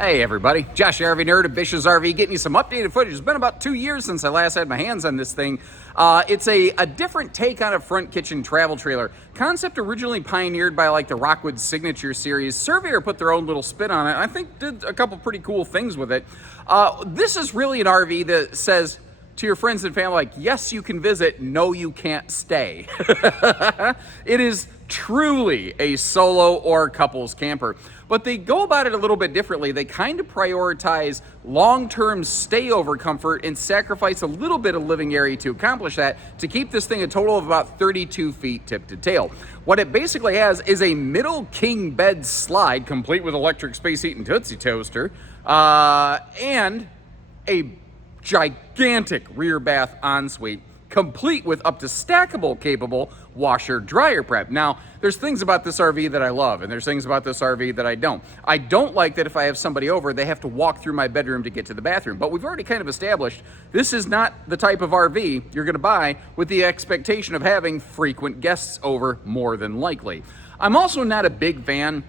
Hey everybody, Josh the RV Nerd of Bish's RV getting you some updated footage. It's been about 2 years since I last had my hands on this thing. It's a different take on a front kitchen travel trailer. Concept originally pioneered by like the Rockwood Signature series. Surveyor put their own little spin on it, and I think did a couple pretty cool things with it. This is really an RV that says to your friends and family, like, yes, you can visit, no, you can't stay. It is truly a solo or couples camper, but they go about it a little bit differently. They kind of prioritize long-term stayover comfort and sacrifice a little bit of living area to accomplish that, to keep this thing a total of about 32 feet tip to tail. What it basically has is a middle king bed slide, complete with electric space heat and Tootsie Toaster, and a gigantic rear bath ensuite, complete with up to stackable capable washer dryer prep. Now, there's things about this RV that I love, and there's things about this RV that I don't. I don't like that if I have somebody over, they have to walk through my bedroom to get to the bathroom. But we've already kind of established this is not the type of RV you're going to buy with the expectation of having frequent guests over, more than likely. I'm also not a big fan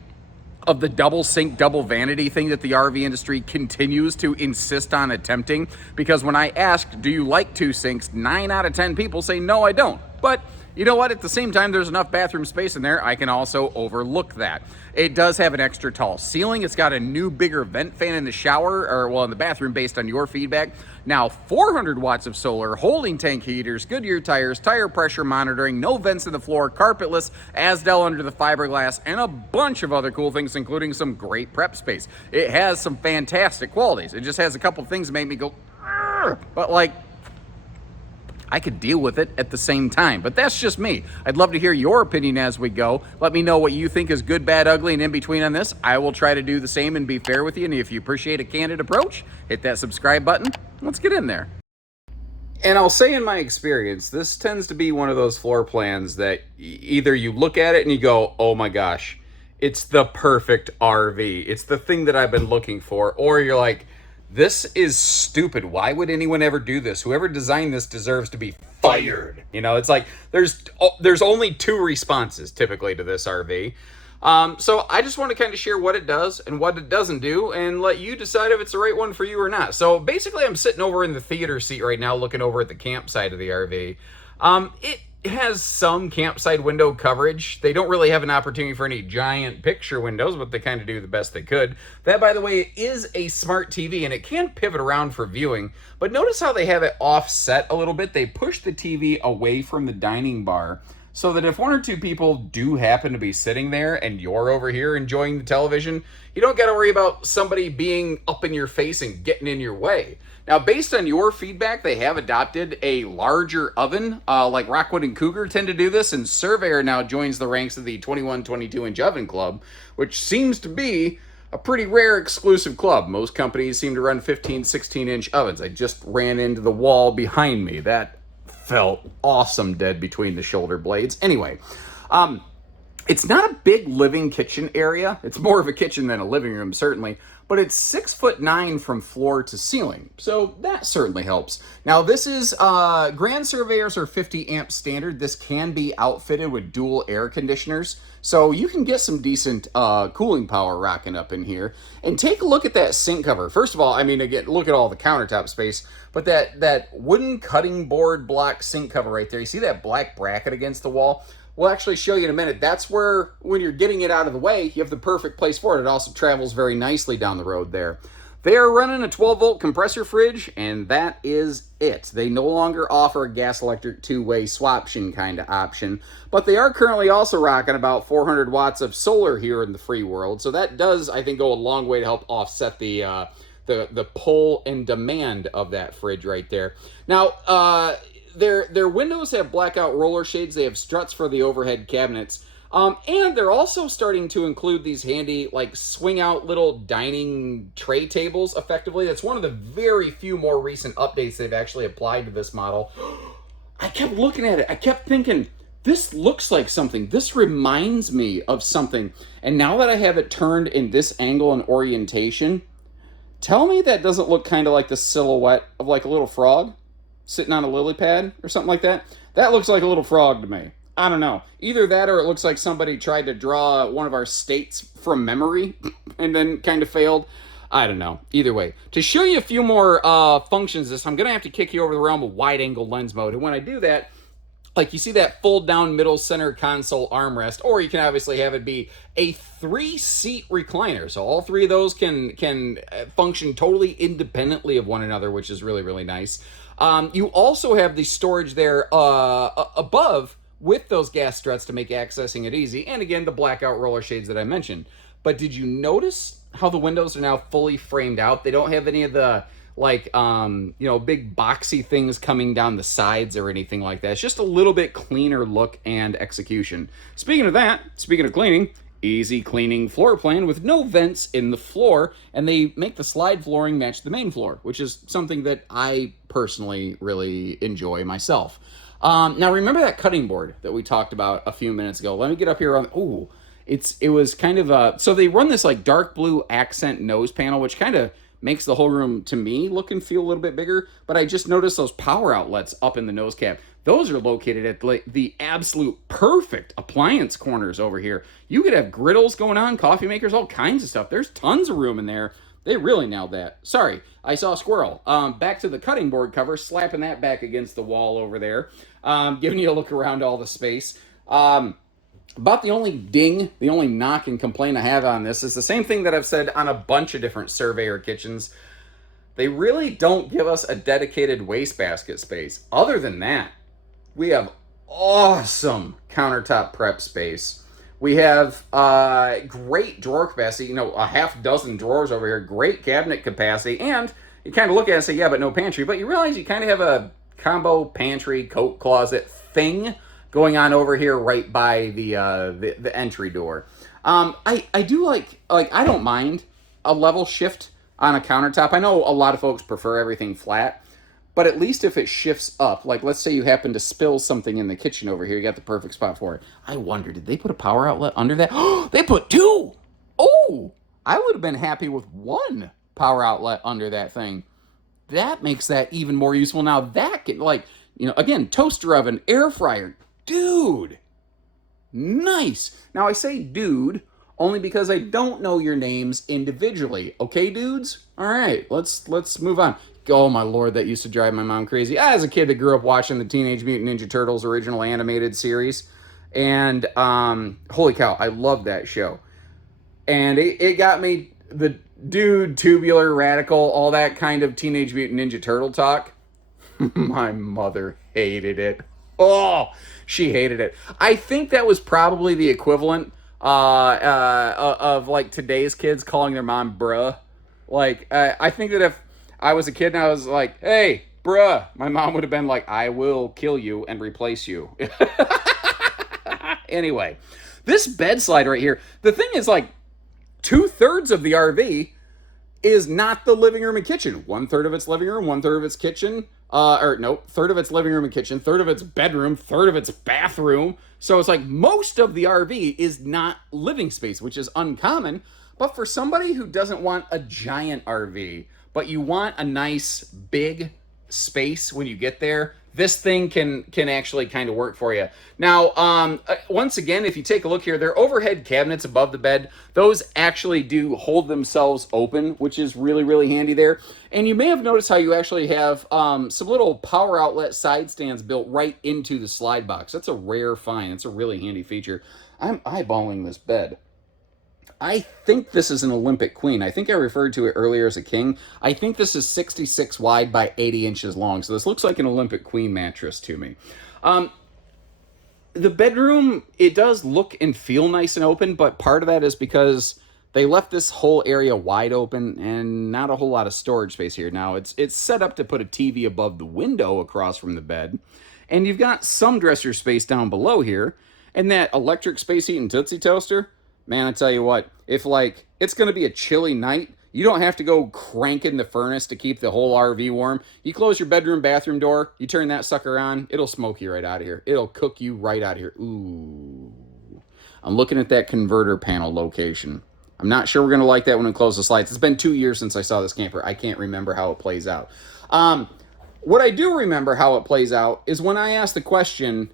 of the double sink, double vanity thing that the RV industry continues to insist on attempting. Because when I ask, do you like two sinks, 9 out of 10 people say, no, I don't. But you know what? At the same time, there's enough bathroom space in there, I can also overlook that. It does have an extra tall ceiling. It's got a new, bigger vent fan in the shower, or well, in the bathroom based on your feedback. Now, 400 watts of solar, holding tank heaters, Goodyear tires, tire pressure monitoring, no vents in the floor, carpetless, Asdel under the fiberglass, and a bunch of other cool things, including some great prep space. It has some fantastic qualities. It just has a couple things that make me go, "Argh," but like, I could deal with it at the same time. But that's just me. I'd love to hear your opinion as we go. Let me know what you think is good, bad, ugly, and in between on this. I will try to do the same and be fair with you. And if you appreciate a candid approach, hit that subscribe button. Let's get in there. And I'll say in my experience, this tends to be one of those floor plans that either you look at it and you go, oh my gosh, it's the perfect RV. It's the thing that I've been looking for. Or you're like, this is stupid. Why would anyone ever do this? Whoever designed this deserves to be fired. You know, it's like there's only two responses typically to this RV. So I just want to kind of share what it does and what it doesn't do and let you decide if it's the right one for you or not. So basically I'm sitting over in the theater seat right now looking over at the campsite of the RV. It has some campsite window coverage. They don't really have an opportunity for any giant picture windows, but they kind of do the best they could. That, by the way, is a smart TV, and it can pivot around for viewing. But notice how they have it offset a little bit. They push the TV away from the dining bar so that if one or two people do happen to be sitting there and you're over here enjoying the television, you don't got to worry about somebody being up in your face and getting in your way. Now, based on your feedback, they have adopted a larger oven, like Rockwood and Cougar tend to do this, and Surveyor now joins the ranks of the 21, 22-inch oven club, which seems to be a pretty rare exclusive club. Most companies seem to run 15, 16-inch ovens. I just ran into the wall behind me. That felt awesome dead between the shoulder blades. Anyway, it's not a big living kitchen area. It's more of a kitchen than a living room, certainly. But it's 6'9" from floor to ceiling. So that certainly helps. Now this is, Grand Surveyors are 50 amp standard. This can be outfitted with dual air conditioners. So you can get some decent cooling power rocking up in here. And take a look at that sink cover. First of all, I mean, again, look at all the countertop space. But that wooden cutting board block sink cover right there. You see that black bracket against the wall? We'll actually show you in a minute. That's where, when you're getting it out of the way, you have the perfect place for it. It also travels very nicely down the road there. They are running a 12-volt compressor fridge, and that is it. They no longer offer a gas-electric two-way swaption kind of option, but they are currently also rocking about 400 watts of solar here in the free world, so that does, I think, go a long way to help offset the pull and demand of that fridge right there. Now, their windows have blackout roller shades. They have struts for the overhead cabinets. And they're also starting to include these handy, like, swing-out little dining tray tables, effectively. That's one of the very few more recent updates they've actually applied to this model. I kept looking at it. I kept thinking, this looks like something. This reminds me of something. And now that I have it turned in this angle and orientation, tell me that doesn't look kind of like the silhouette of, like, a little frog sitting on a lily pad or something like that. That looks like a little frog to me. I don't know. Either that or it looks like somebody tried to draw one of our states from memory and then kind of failed. I don't know. Either way, to show you a few more functions of this, I'm going to have to kick you over the realm of wide-angle lens mode. And when I do that, like you see that fold down middle center console armrest, or you can obviously have it be a 3-seat recliner. So all three of those can function totally independently of one another, which is really, really nice. You also have the storage there above with those gas struts to make accessing it easy. And again, the blackout roller shades that I mentioned. But did you notice how the windows are now fully framed out? They don't have any of the like big boxy things coming down the sides or anything like that. It's just a little bit cleaner look and execution. Speaking of that, speaking of cleaning, easy cleaning floor plan with no vents in the floor, and they make the slide flooring match the main floor, which is something that I personally really enjoy myself. Now remember that cutting board that we talked about a few minutes ago? Let me get up here on, it was kind of so they run this like dark blue accent nose panel, which kind of makes the whole room, to me, look and feel a little bit bigger. But I just noticed those power outlets up in the nose cap. Those are located at the absolute perfect appliance corners over here. You could have griddles going on, coffee makers, all kinds of stuff. There's tons of room in there. They really nailed that. Sorry, I saw a squirrel. Back to the cutting board cover, slapping that back against the wall over there, giving you a look around all the space. About the only ding, the only knock and complaint I have on this is the same thing that I've said on a bunch of different Surveyor kitchens. They really don't give us a dedicated wastebasket space. Other than that, we have awesome countertop prep space. We have great drawer capacity, a half dozen drawers over here, great cabinet capacity, and you kind of look at it and say, yeah, but no pantry. But you realize you kind of have a combo pantry, coat closet thing going on over here right by the entry door. I do like I don't mind a level shift on a countertop. I know a lot of folks prefer everything flat, but at least if it shifts up, like let's say you happen to spill something in the kitchen over here, you got the perfect spot for it. I wonder, did they put a power outlet under that? They put two! Oh! I would have been happy with one power outlet under that thing. That makes that even more useful. Now that can, again, toaster oven, air fryer. Dude, nice. Now I say dude only because I don't know your names individually. Okay, dudes? All right, let's move on. Oh my Lord, that used to drive my mom crazy. As a kid that grew up watching the Teenage Mutant Ninja Turtles original animated series, and holy cow, I love that show. And it got me the dude, tubular, radical, all that kind of Teenage Mutant Ninja Turtle talk. My mother hated it. Oh, she hated it. I think that was probably the equivalent of like today's kids calling their mom bruh. I think that if I was a kid and I was like, hey, bruh, my mom would have been like, I will kill you and replace you. Anyway, this bed slide right here, the thing is 2/3 of the RV is not the living room and kitchen. 1/3 of its living room, 1/3 of its kitchen. Third of its living room and kitchen, third of its bedroom, third of its bathroom. So it's most of the RV is not living space, which is uncommon. But for somebody who doesn't want a giant RV, but you want a nice big space when you get there, this thing can actually kind of work for you. Now, once again, if you take a look here, there are overhead cabinets above the bed. Those actually do hold themselves open, which is really, really handy there. And you may have noticed how you actually have some little power outlet side stands built right into the slide box. That's a rare find. It's a really handy feature. I'm eyeballing this bed. I think this is an Olympic queen. I think I referred to it earlier as a king. I think this is 66 wide by 80 inches long. So this looks like an Olympic queen mattress to me. The bedroom, it does look and feel nice and open, but part of that is because they left this whole area wide open and not a whole lot of storage space here. Now, it's set up to put a TV above the window across from the bed, and you've got some dresser space down below here, and that electric space heating Tootsie Toaster. Man, I tell you what, if it's going to be a chilly night, you don't have to go cranking the furnace to keep the whole RV warm. You close your bedroom, bathroom door, you turn that sucker on, it'll smoke you right out of here. It'll cook you right out of here. Ooh. I'm looking at that converter panel location. I'm not sure we're going to like that when we close the slides. It's been 2 years since I saw this camper. I can't remember how it plays out. What I do remember how it plays out is when I ask the question,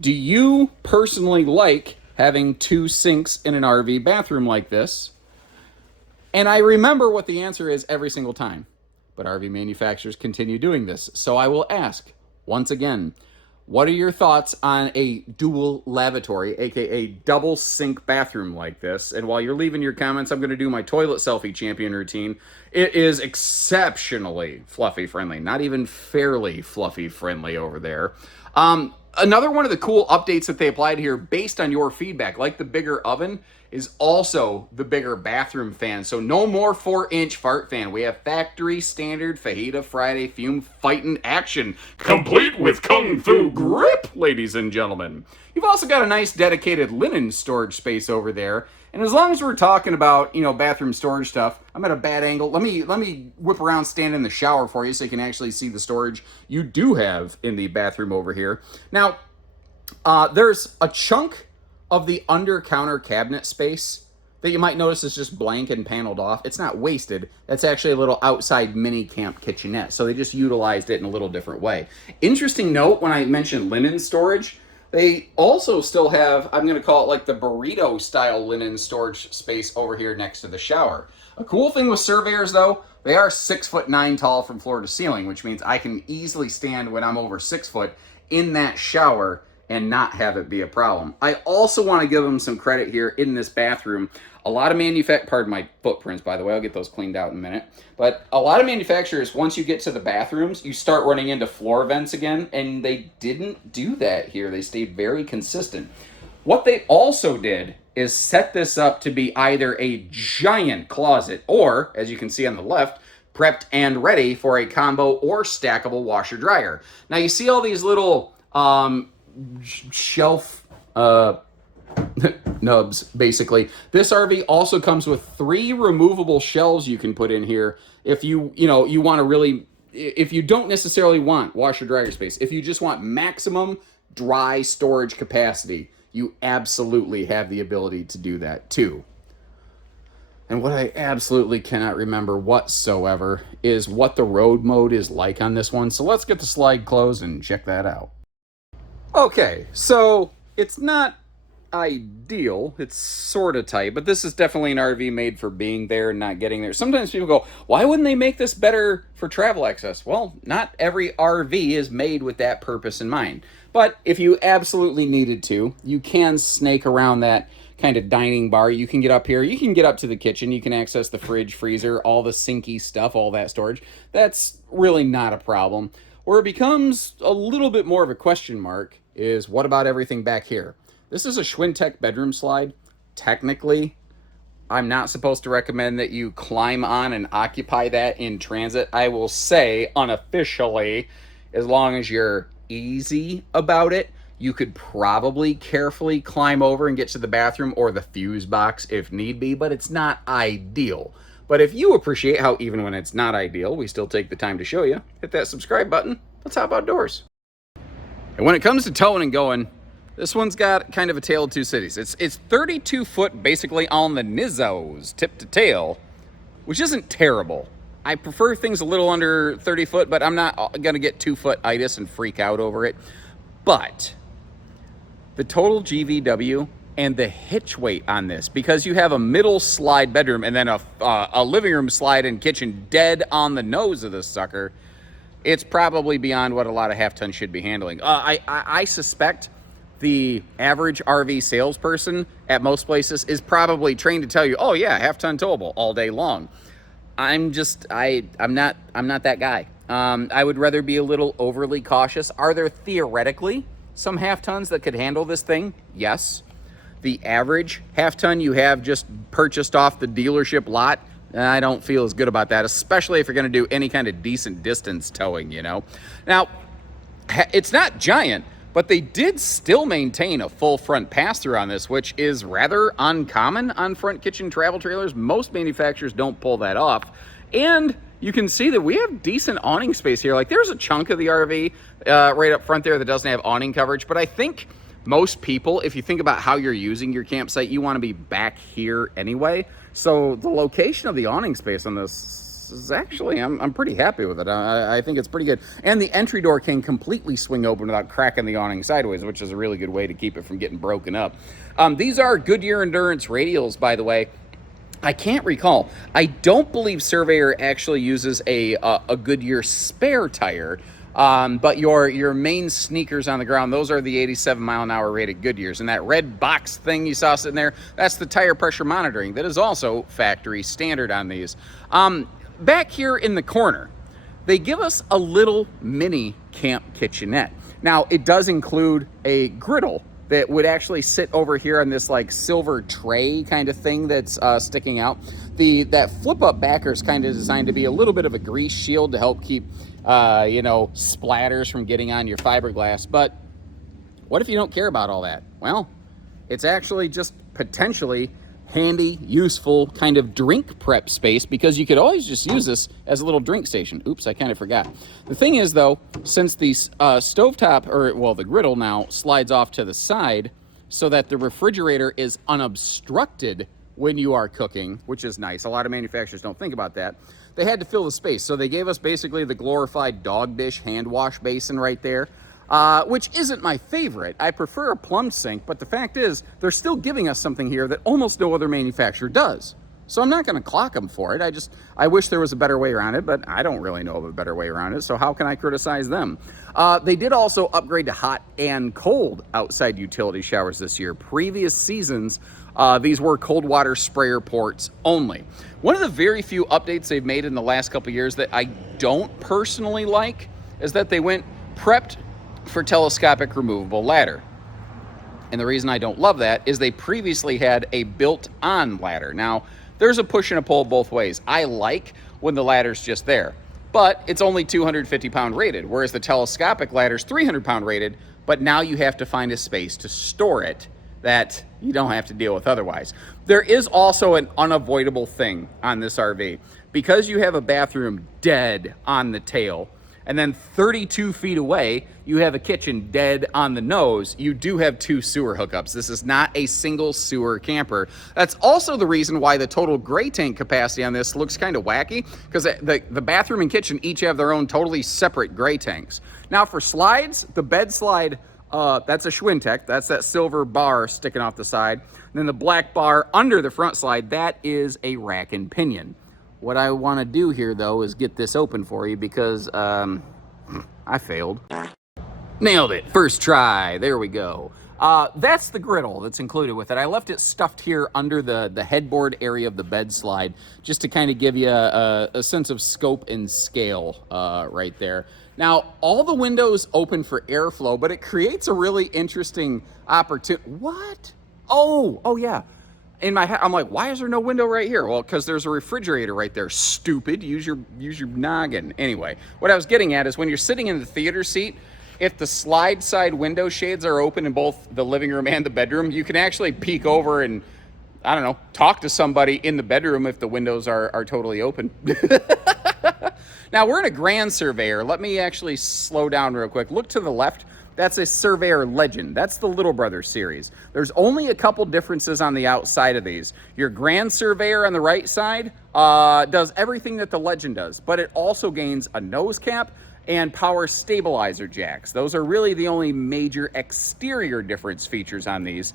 do you personally like having 2 sinks in an RV bathroom like this? And I remember what the answer is every single time. But RV manufacturers continue doing this. So I will ask, once again, what are your thoughts on a dual lavatory, aka double sink bathroom like this? And while you're leaving your comments, I'm going to do my toilet selfie champion routine. It is exceptionally fluffy friendly, not even fairly fluffy friendly over there. Another one of the cool updates that they applied here based on your feedback, like the bigger oven, is also the bigger bathroom fan. So no more 4-inch fart fan. We have factory standard Fajita Friday fume fighting action, complete with Kung Fu grip, ladies and gentlemen. You've also got a nice dedicated linen storage space over there. And as long as we're talking about, bathroom storage stuff, I'm at a bad angle. Let me whip around, stand in the shower for you so you can actually see the storage you do have in the bathroom over here. Now, there's a chunk of the under-counter cabinet space that you might notice is just blank and paneled off. It's not wasted. That's actually a little outside mini camp kitchenette. So they just utilized it in a little different way. Interesting note, when I mentioned linen storage, they also still have, I'm going to call it like the burrito style linen storage space over here next to the shower. A cool thing with Surveyors though, they are 6'9" tall from floor to ceiling, which means I can easily stand when I'm over 6 foot in that shower and not have it be a problem. I also want to give them some credit here in this bathroom. A lot of pardon my footprints, by the way, I'll get those cleaned out in a minute. But a lot of manufacturers, once you get to the bathrooms, you start running into floor vents again, and they didn't do that here. They stayed very consistent. What they also did is set this up to be either a giant closet or, as you can see on the left, prepped and ready for a combo or stackable washer dryer. Now you see all these little shelf nubs, basically. This RV also comes with 3 removable shelves you can put in here if you want to really, if you don't necessarily want washer dryer space, if you just want maximum dry storage capacity, you absolutely have the ability to do that too. And what I absolutely cannot remember whatsoever is what the road mode is like on this one. So let's get the slide closed and check that out. Okay, so it's not ideal. It's sort of tight, but this is definitely an RV made for being there and not getting there. Sometimes people go, why wouldn't they make this better for travel access? Well, not every RV is made with that purpose in mind. But if you absolutely needed to, you can snake around that kind of dining bar. You can get up here. You can get up to the kitchen. You can access the fridge, freezer, all the sinky stuff, all that storage. That's really not a problem. Where it becomes a little bit more of a question mark is what about everything back here? This is a Schwintek bedroom slide. Technically, I'm not supposed to recommend that you climb on and occupy that in transit. I will say, unofficially, as long as you're easy about it, you could probably carefully climb over and get to the bathroom or the fuse box if need be, but it's not ideal. But if you appreciate how even when it's not ideal, we still take the time to show you, hit that subscribe button. Let's hop outdoors. And when it comes to towing and going, this one's got kind of a tale of two cities. It's 32 foot basically on the Nizzos, tip to tail, which isn't terrible. I prefer things a little under 30 foot, but I'm not going to get 2 foot itis and freak out over it. But the total GVW and the hitch weight on this, because you have a middle slide bedroom and then a living room slide and kitchen dead on the nose of this sucker, it's probably beyond what a lot of half-ton should be handling. I suspect the average RV salesperson at most places is probably trained to tell you, oh yeah, half-ton towable all day long. I'm not that guy. I would rather be a little overly cautious. Are there theoretically some half-tons that could handle this thing? Yes. The average half-ton you have just purchased off the dealership lot, I don't feel as good about that, especially if you're going to do any kind of decent distance towing, Now, it's not giant, but they did still maintain a full front pass-through on this, which is rather uncommon on front kitchen travel trailers. Most manufacturers don't pull that off. And you can see that we have decent awning space here. Like, there's a chunk of the RV right up front there that doesn't have awning coverage, but I think most people, if you think about how you're using your campsite, you want to be back here anyway. So the location of the awning space on this is actually, I'm pretty happy with it. I think it's pretty good. And the entry door can completely swing open without cracking the awning sideways, which is a really good way to keep it from getting broken up. These are Goodyear Endurance radials, by the way. I can't recall. I don't believe Surveyor actually uses a Goodyear spare tire, but your main sneakers on the ground, those are the 87-mile-an-hour rated Goodyears. And that red box thing you saw sitting there, that's the tire pressure monitoring that is also factory standard on these. Back here in the corner, they give us a little mini camp kitchenette. Now, it does include a griddle that would actually sit over here on this like silver tray kind of thing that's sticking out. That flip up backer is kind of designed to be a little bit of a grease shield to help keep splatters from getting on your fiberglass. But what if you don't care about all that? Well, it's actually just potentially handy, useful kind of drink prep space, because you could always just use this as a little drink station. Oops, I kind of forgot. The thing is, though, since the stovetop, or well, the griddle now slides off to the side so that the refrigerator is unobstructed when you are cooking, which is nice. A lot of manufacturers don't think about that. They had to fill the space, so they gave us basically the glorified dog dish hand wash basin right there. Which isn't my favorite. I prefer a plumbed sink, but the fact is, they're still giving us something here that almost no other manufacturer does. So I'm not going to clock them for it. I wish there was a better way around it, but I don't really know of a better way around it, so how can I criticize them? They did also upgrade to hot and cold outside utility showers this year. Previous seasons, these were cold water sprayer ports only. One of the very few updates they've made in the last couple years that I don't personally like is that they went prepped for telescopic removable ladder. And the reason I don't love that is they previously had a built-on ladder. Now, there's a push and a pull both ways. I like when the ladder's just there, but it's only 250-pound rated, whereas the telescopic ladder's 300-pound rated, but now you have to find a space to store it that you don't have to deal with otherwise. There is also an unavoidable thing on this RV. Because you have a bathroom dead on the tail, and then 32 feet away, you have a kitchen dead on the nose, you do have 2 sewer hookups. This is not a single sewer camper. That's also the reason why the total gray tank capacity on this looks kind of wacky, because the bathroom and kitchen each have their own totally separate gray tanks. Now for slides, the bed slide, that's a Schwintek. That's that silver bar sticking off the side. And then the black bar under the front slide, that is a rack and pinion. What I want to do here, though, is get this open for you because I failed. Nailed it. First try. There we go. That's the griddle that's included with it. I left it stuffed here under the headboard area of the bed slide just to kind of give you a sense of scope and scale right there. Now, all the windows open for airflow, but it creates a really interesting opportunity. What? Oh, yeah. In my head, I'm like, why is there no window right here? Well, because there's a refrigerator right there. Stupid. Use your noggin. Anyway, what I was getting at is when you're sitting in the theater seat, if the slide side window shades are open in both the living room and the bedroom, you can actually peek over and, I don't know, talk to somebody in the bedroom if the windows are totally open. Now, we're in a Grand Surveyor. Let me actually slow down real quick. Look to the left. That's a Surveyor Legend. That's the Little Brother series. There's only a couple differences on the outside of these. Your Grand Surveyor on the right side does everything that the Legend does, but it also gains a nose cap and power stabilizer jacks. Those are really the only major exterior difference features on these.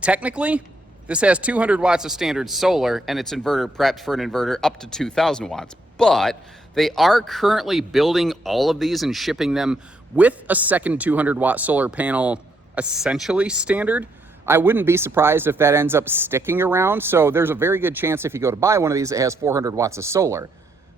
Technically, this has 200 watts of standard solar, and it's inverter prepped for an inverter up to 2,000 watts. But they are currently building all of these and shipping them with a second 200-watt solar panel essentially standard. I wouldn't be surprised if that ends up sticking around. So there's a very good chance if you go to buy one of these, it has 400 watts of solar.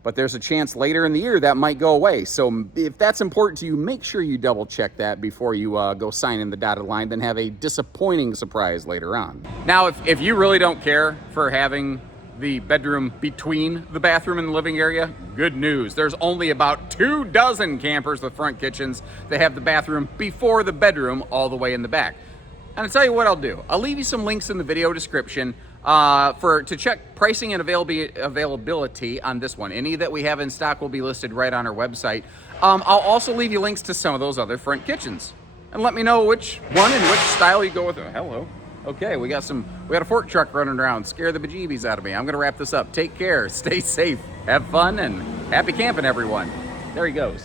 But there's a chance later in the year that might go away. So if that's important to you, make sure you double check that before you go sign in the dotted line, then have a disappointing surprise later on. Now, if you really don't care for having the bedroom between the bathroom and the living area, good news. There's only about 24 campers with front kitchens that have the bathroom before the bedroom all the way in the back. And I'll tell you what I'll do. I'll leave you some links in the video description to check pricing and availability on this one. Any that we have in stock will be listed right on our website. I'll also leave you links to some of those other front kitchens. And let me know which one and which style you go with. Oh, hello. Okay, we got a fork truck running around, scare the bejeebies out of me. I'm gonna wrap this up. Take care, stay safe, have fun, and happy camping, everyone. There he goes.